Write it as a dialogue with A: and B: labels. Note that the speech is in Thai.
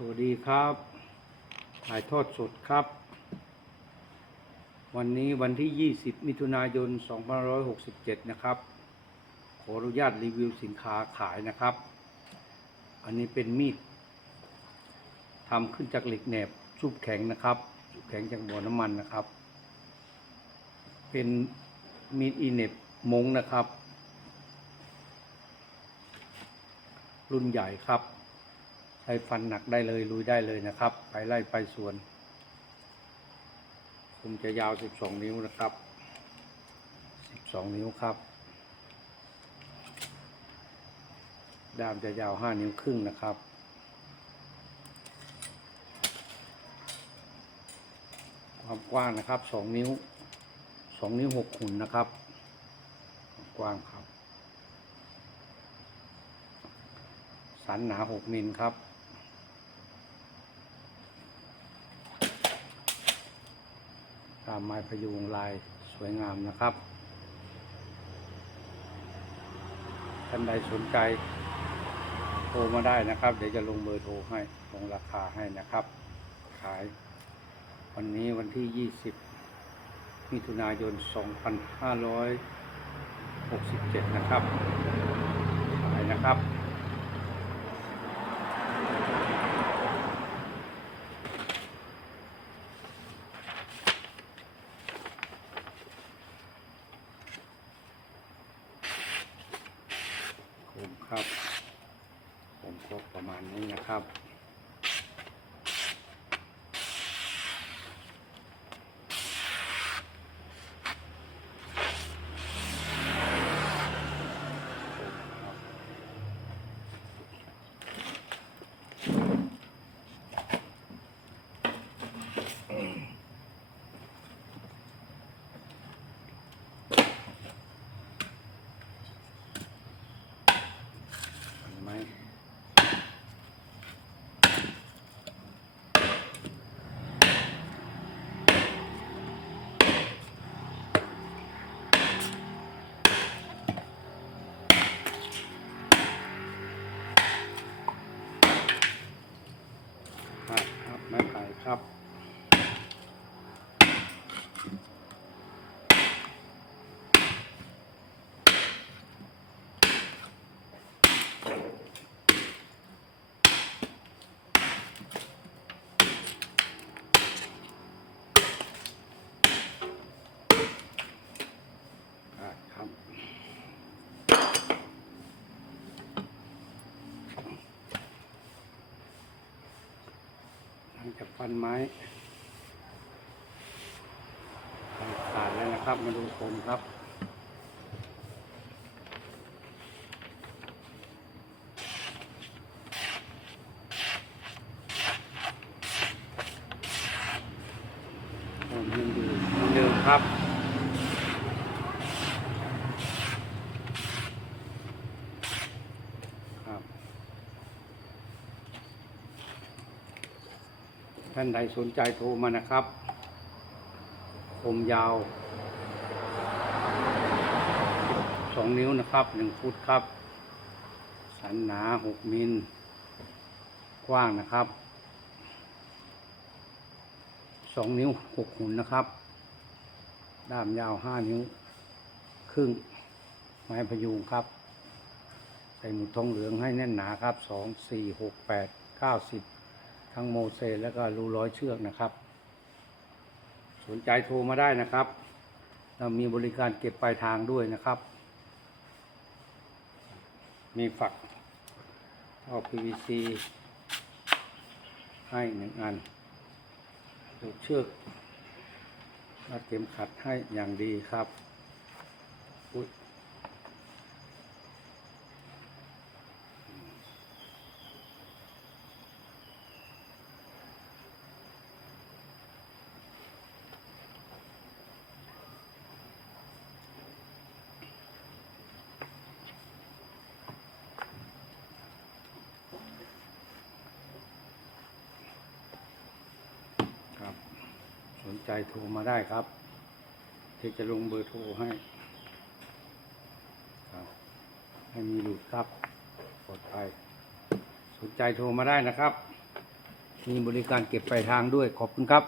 A: สวัสดีครับ ถ่ายทอดสดครับ วันนี้วันที่ 20 มิถุนายน 2567 นะครับ ขออนุญาตรีวิวสินค้าขายนะครับ อันนี้เป็นมีดทำขึ้นจากเหล็กแหนบชุบแข็งนะครับชุบแข็งจากบ่อน้ำมันนะครับ เป็นมีดอีเน็บมงนะครับ รุ่นใหญ่ครับ ใช้ฟันหนักได้เลยลุยได้เลยนะครับ ไปไล่ไปสวนคมจะยาว 12 นิ้วนะครับ 12 นิ้วครับ ด้ามจะยาว 5 นิ้วครึ่งนะครับความกว้างนะครับ2นิ้ว2นิ้ว6หุ่นนะครับความกว้างครับ สันหนา6มิลครับ ตามไม้พยุงลายสวยงามนะครับ ท่านใดสนใจโทรมาได้นะครับ เดี๋ยวจะลงเบอร์โทรให้ลงราคาให้นะครับ ขาย วันนี้วันที่ 20 มิถุนายน 2567 นะครับ ขายนะครับ ครับ ผมก็ประมาณนี้นะครับ เห็นไหมครับครับไม้ไผ่ครับ อ่าครับหลัง จากฟันไม้ขาดแล้วนะครับ มาดูผมครับผมยังอยู่เหมือนเดิมครับครับ ท่านใดสนใจโทรมานะครับคมยาว2นิ้วนะครับ1ฟุตครับ สันหนา6มิล กว้างนะครับ2นิ้ว6หุ่นนะครับ ด้ามยาว5นิ้ว ครึ่ง ไม้พยุงครับ ใส่หมุดทองเหลืองให้แน่นหนาครับสองสี่หกแปดเก้าสิบ ทั้งโมเสสแล้วก็รูร้อยเชือกนะครับ สนใจโทรมาได้นะครับ เรามีบริการเก็บปลายทางด้วยนะครับ มีฝักท่อ PVC ให้หนึ่งอันดูเชือกรัดเข็มขัดให้อย่างดีครับ อุ๊ย สนใจโทรมาได้ครับเดี๋ยวจะลงเบอร์โทรให้ครับให้มีหลุดครับปลอดภัยสนใจโทรมาได้นะครับ มีบริการเก็บปลายทางด้วยขอบคุณครับ